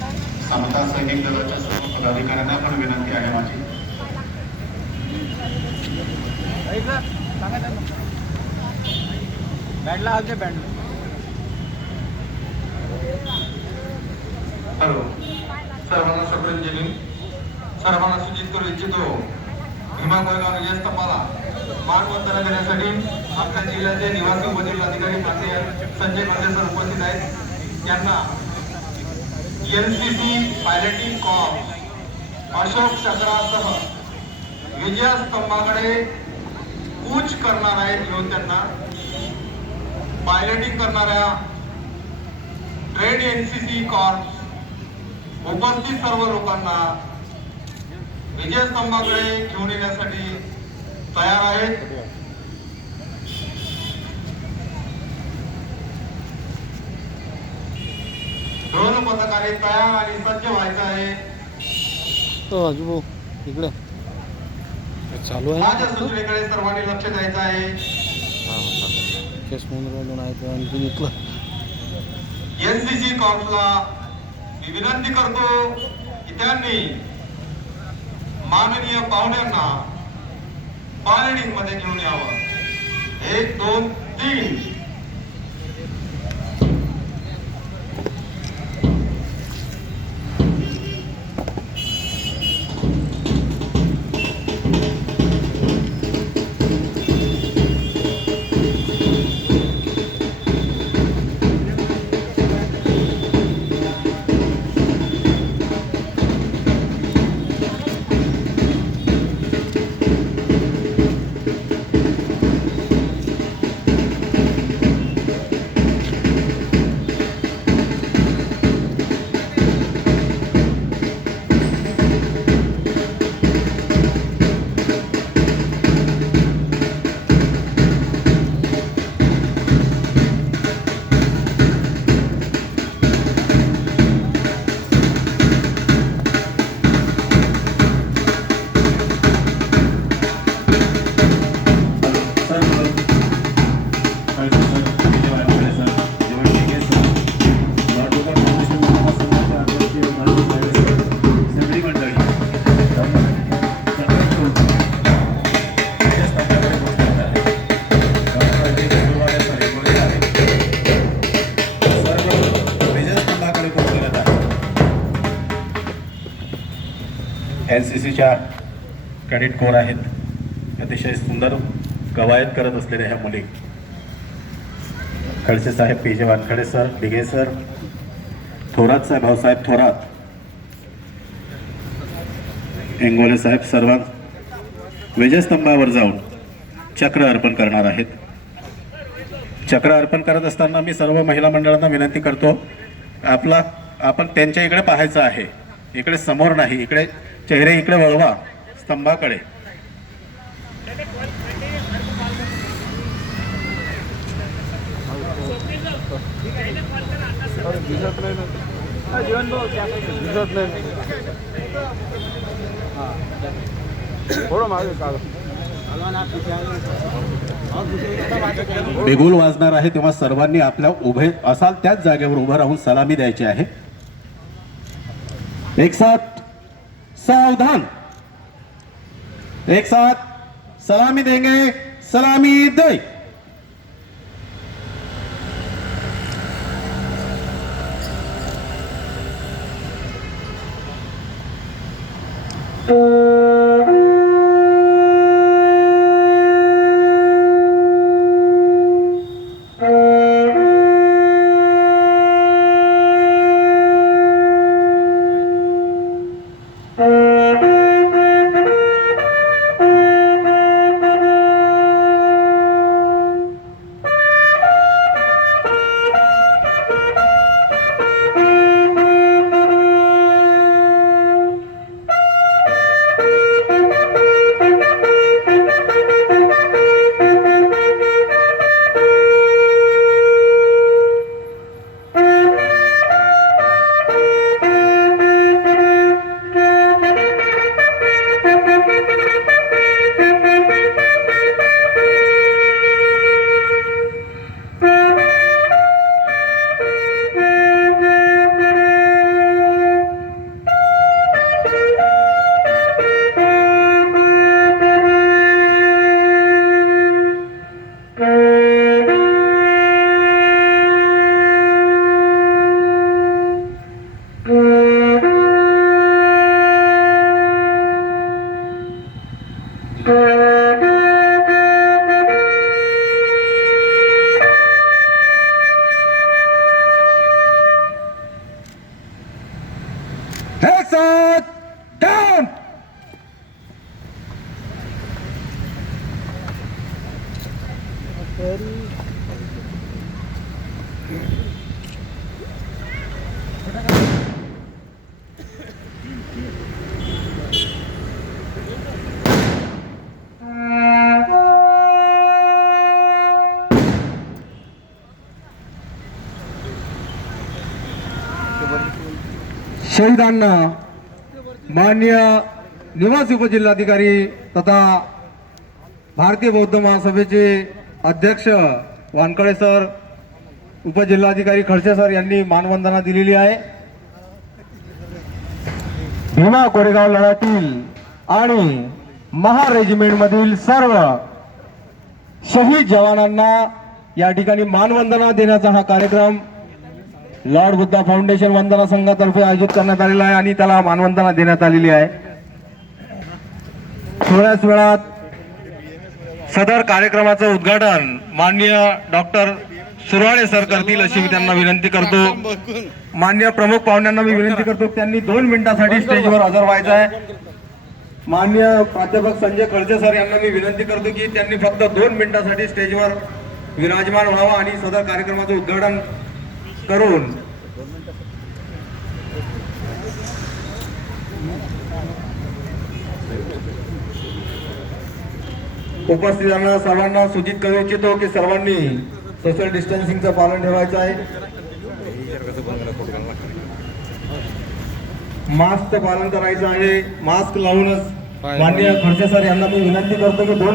समता सैनिक दलाच्या सर्व पदाधिकाऱ्यांना पण विनंती आहे माझी. हॅलो, सर्वांना सप्रेमजनी, सर्वांना सूचित करू इच्छितो भीमा कोरेगाव विजय स्तंभाला मानवंदना देण्यासाठी आमच्या जिल्ह्याचे निवासी उपजिल्हाधिकारी माननीय संजय खंडे सर उपस्थित आहेत. त्यांना एनसीसी पायलटिंग कॉर्प्स अशोक चक्रासह विजय स्तंभाकडे कूच करणार आहेत. घेऊन त्यांना पायलटिंग करणाऱ्या ट्रेड एनसीसी कॉर्प्स उपस्थित सर्व लोकांना विजय स्तंभाकडे घेऊन येण्यासाठी तयार आहेत. ड्रोन पथकाने तयार आणि सज्ज व्हायचं आहे. आजूभाऊ इकडे चालू आहे. माझ्या सूचनेकडे सर्वांनी लक्ष द्यायचं आहे. एनसीसी कॉर्प्सला मी विनंती करतो की त्यांनी माननीय पाहुण्यांना पायलटिंग मध्ये घेऊन यावं. 1 2 3. एनसीसीच्या कॅडेट कोर आहेत. अतिशय सुंदर कवायत करत असलेल्या ह्या मुली. खडसे साहेब, P J. Wankhede sir, Bige sir, Thorat साहेब, भाऊसाहेब थोरात, इंगोले साहेब सर्व विजयस्तंभावर जाऊन चक्र अर्पण करणार आहेत. चक्र अर्पण करत असताना मी सर्व महिला मंडळांना विनंती करतो, आपण त्यांच्या इकडे पाहायचं आहे, इकडे समोर नाही. इकडे चेहरे इकडे वळवा स्तंभाकडे. बिगुल वाजणार आहे तेव्हा सर्वांनी आपल्या उभे असाल त्याच जागेवर उभं राहून सलामी द्यायची आहे. एक साथ सावधान, एक साथ सलामी देंगे. सलामी दे. Headshot down. शहीदांना माननीय निवासी उपजिल्हाधिकारी तथा भारतीय बौद्ध महासभेचे अध्यक्ष वानकडे सर, उपजिल्हाधिकारी खडसे सर यांनी मानवंदना दिलेली आहे. भीमा कोरेगाव लढ्यातील आणि महा रेजिमेंट मधील सर्व शहीद जवानांना या ठिकाणी मानवंदना देण्याचा हा कार्यक्रम लॉर्ड बुद्धा फाउंडेशन वंदना संघातर्फे आयोजित करण्यात आलेला आहे आणि त्याला मानवंदना देण्यात आलेली आहे. थोड्याच वेळात सदर कार्यक्रमाचं उद्घाटन माननीय डॉक्टर सुरवाडे सर करतील अशी मी त्यांना विनंती करतो. माननीय प्रमुख पाहुण्यांना मी विनंती करतो त्यांनी 2 मिनिटांसाठी स्टेजवर हजर व्हायचं आहे. माननीय प्राध्यापक संजय खडसे सर यांना मी विनंती करतो की त्यांनी फक्त 2 मिनिटांसाठी स्टेजवर विराजमान व्हावं आणि सदर कार्यक्रमाचं उद्घाटन करून उपस्थितांना सर्वांना सूचित करू इच्छितो की सर्वांनी सोशल डिस्टन्सिंगचं पालन ठेवायचं आहे. मास्कचं पालन करायचं आहे. मास्क लावूनच माननीय खडसे सर यांना मी विनंती करतो की 2